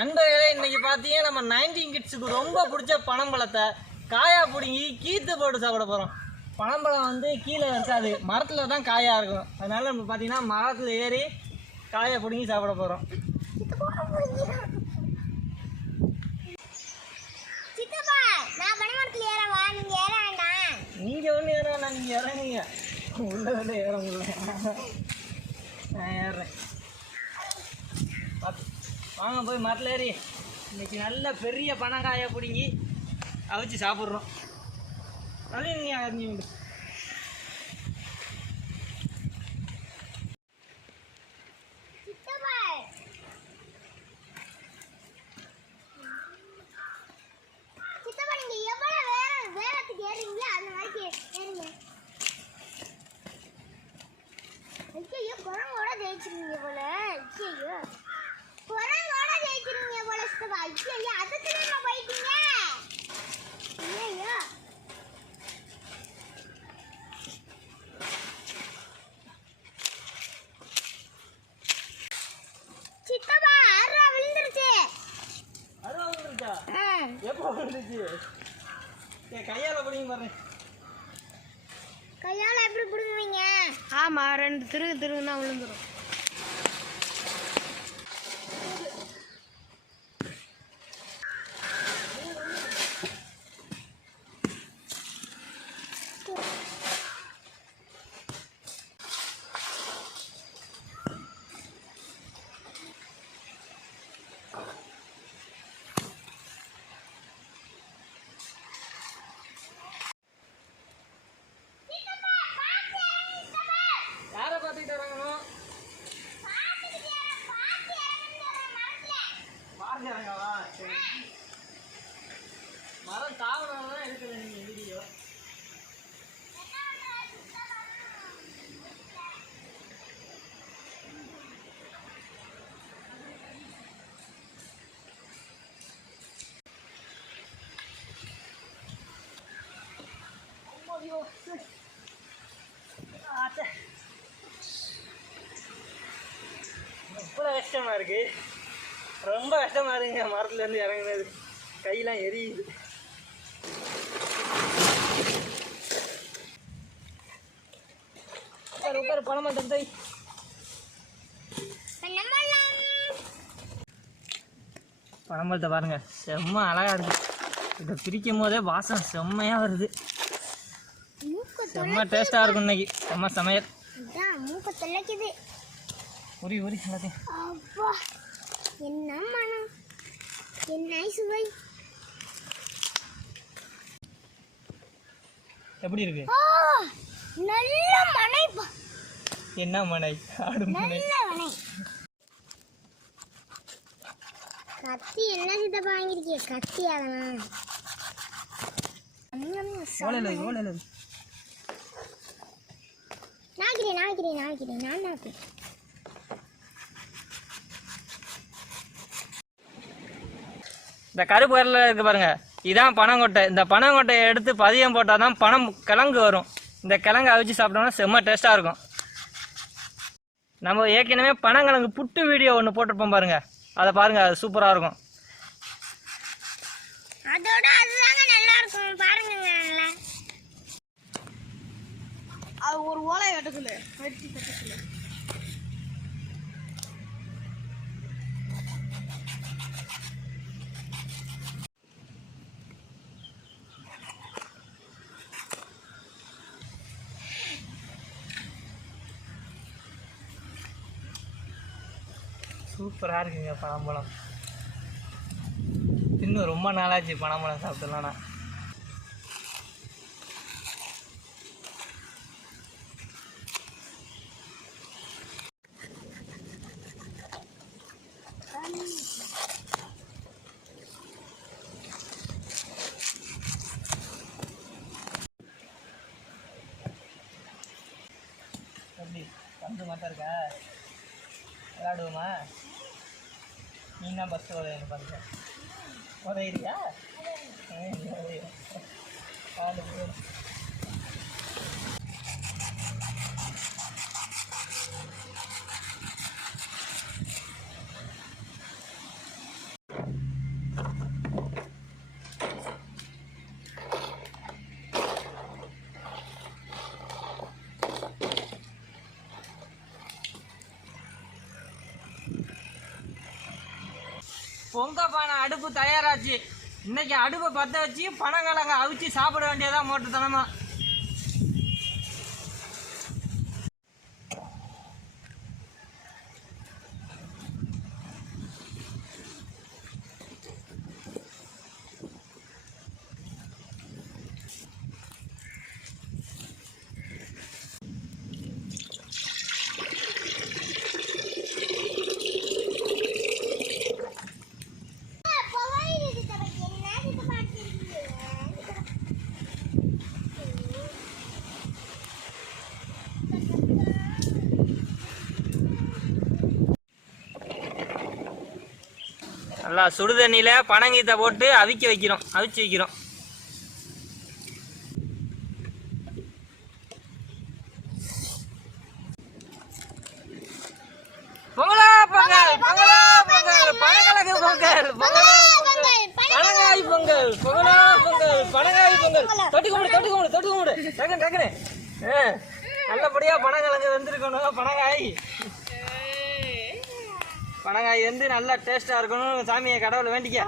நண்பர்களே, இன்னைக்கு பார்த்தீங்கன்னா நம்ம 19 கிட்ஸுக்கு ரொம்ப பிடிச்ச பனம்பழத்தை காயா பிடுங்கி கீத்து போட்டு சாப்பிட போகிறோம். பனம்பழம் வந்து கீழே இருக்காது, மரத்தில் தான் காயாக இருக்கும். அதனால நம்ம பார்த்தீங்கன்னா மரத்தில் ஏறி காயை பிடுங்கி சாப்பிட போகிறோம். நீங்கள் ஒன்றும் ஏற வேண்டாம், நீங்கள் இறங்குங்க. உள்ள வந்து ஏற முடியல, நான் ஏறுறேன். வாங்க போய் மரத்தில் ஏறி இன்னைக்கு நல்ல பெரிய பனங்காயை பிடுங்கி அவிச்சு சாப்பிட்றோம். அது நீ அறிஞ்சு உண்டு. குரங்கோட ஜெயிச்சிருங்க போல. ஐயோ, குரங்கோட ஜெயிச்சிருங்க போல. ஐயோ, அதுக்கு நம்ம போயிட்டீங்க. ஐயோ, சித்தப்பா அருவா விழுந்துருச்சு. அருவா விழுந்துருச்சா? எப்போ விழுந்துச்சு? கையால் பிடிங்க பாருங்க. கையால் எப்படி பிடுங்குவீங்க? ஆமாம், 2 திருகுனா விழுந்துடும். மரம் தாவரம் இருக்குது. நீங்கள் வீடியோ இவ்வளோ கஷ்டமாக இருக்குது, ரொம்ப கஷ்டமாக இருக்குங்க. மரத்துலேருந்து இறங்குனது கையெல்லாம் எரியுது. உட்காரு பணம் தை. பனம்பழத்தை பாருங்க, செம்ம அழகா இருக்கு. இதை பிரிக்கும் போதே வாசம் செம்மையா வருது. செம்ம டேஸ்டா இருக்கும் இன்னைக்கு. செம்ம சமையல். உரி உரி எல்லாத்தையும். என்ன மனம், என்ன சுவை. எப்படி இருக்கு? நல்ல மனை. என்ன மனை? ஆடு மனை. கத்தி என்ன சித்தப்பா வாங்கிருக்கீங்க? கத்தி அதெல்லாம் நான் இந்த கருப்பு கலரில் இருக்கு பாருங்க, இதான் பனங்கொட்டை. இந்த பனங்கொட்டையை எடுத்து பதியம் போட்டால் தான் பனம் கிழங்கு வரும். இந்த கிழங்கு அவிச்சு சாப்பிட்டோம்னா செம்ம டேஸ்ட்டாக இருக்கும். நம்ம ஏற்கனவே பனங்கிழங்கு புட்டு வீடியோ ஒன்று போட்டிருப்போம் பாருங்க, அதை பாருங்க, அது சூப்பராக இருக்கும். அதோட அதுதாங்க நல்லா இருக்கும் பாருங்க. அது ஒரு ஓலை வெட்டத்துல வெட்டி கட்டத்துல சூப்பராக இருக்குங்க பனம்பழம். இன்னும் ரொம்ப நாளாச்சு பனம்பழம் சாப்பிட்டுலாம்ண்ணா. எப்படி வந்து மாட்டா இருக்கா? விளையாடுவோமா? நீ தான் பஸ்ட்டு உதவி பாருங்க. உதவியா? காலு பொங்க பானை அடுப்பு தயாராச்சு. இன்னைக்கு அடுப்பை பற்ற வச்சு பனங்கிழங்க அவிச்சு சாப்பிட வேண்டியதான் மோட்டுத்தனமா. நல்லா சுடு தண்ணியில் பனங்கீத்தை போட்டு அவிச்சு வைக்கிறோம். பொங்கலா பொங்கல், பொங்கலா பொங்கல், பனங்கிழங்கு பொங்கல், பனங்காய் பொங்கல், பொங்கலா பொங்கல், பனங்காய் பொங்கல். தொட்டி கும்பிடு. டக்குனு நல்லபடியா பனங்கிழங்கு வெந்திருக்கணும். பனங்காய் வந்து நல்லா டேஸ்டா இருக்கணும். சாமியை கடவுளை வேண்டிக்க.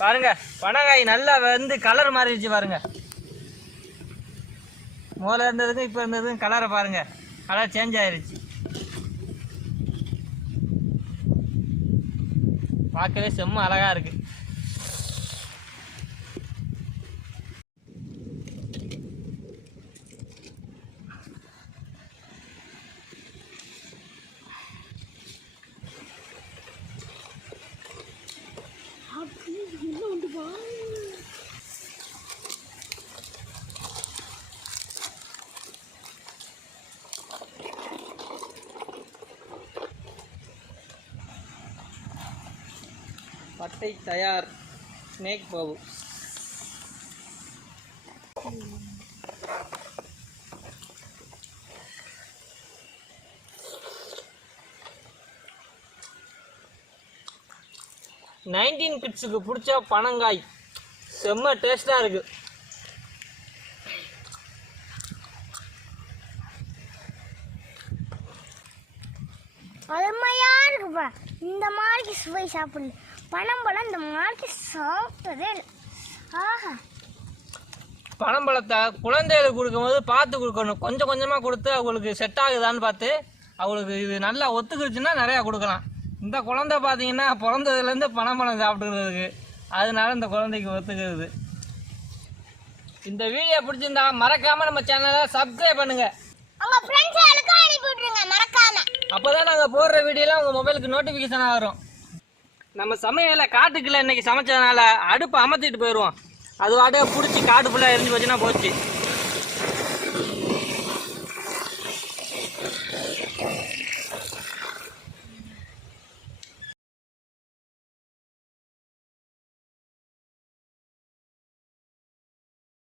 பாருங்க பனங்காய் நல்லா வந்து கலர் மாறிடுச்சு பாருங்க. முதல்ல இருந்ததுக்கும் இப்ப இருந்ததுக்கும் கலரை பாருங்க. கலர் சேஞ்ச் ஆயிருச்சு. பார்க்கவே செம்ம அழகா இருக்கு. பட்டை தயார். ஸ்னேக் பாபு. நைன்டீன் கிட்ஸுக்கு பிடிச்ச பனங்காய் செம்ம டேஸ்டா இருக்கு. அருமையா இருக்குப்பா. இந்த மாதிரி சுவை சாப்பிடல. பனம்பழம் இந்த மாதிரி சாப்பிட்டதே இல்லை. ஆஹா, பனம்பழத்தை குழந்தைகளுக்கு கொடுக்கும்போது பார்த்து கொடுக்கணும். கொஞ்சம் கொஞ்சமாக கொடுத்து அவங்களுக்கு செட் ஆகுதான்னு பார்த்து அவங்களுக்கு இது நல்லா ஒத்துக்கிடுச்சுன்னா நிறையா கொடுக்கலாம். இந்த குழந்தை பார்த்தீங்கன்னா பிறந்ததுலேருந்து பனம்பழம் சாப்பிட்டுக்கிறதுக்கு, அதனால இந்த குழந்தைக்கு ஒத்துக்கிறது. இந்த வீடியோ பிடிச்சிருந்தா மறக்காம நம்ம சேனலை சப்ஸ்கிரைப் பண்ணுங்க. உங்க ஃப்ரெண்ட்ஸ்களுக்கு அனுப்பி விட்டுருங்க மறக்காம. அப்போதான் நாங்கள் போடுற வீடியோலாம் உங்கள் மொபைலுக்கு நோட்டிஃபிகேஷனாக வரும். நம்ம சமையலை காட்டுக்குள்ள இன்னைக்கு சமைச்சதுனால அடுப்பை அமர்த்திட்டு போயிடுவோம். அது வாடகை பிடிச்சி காட்டு ஃபுல்லாக எரிஞ்சு போச்சுன்னா போச்சு.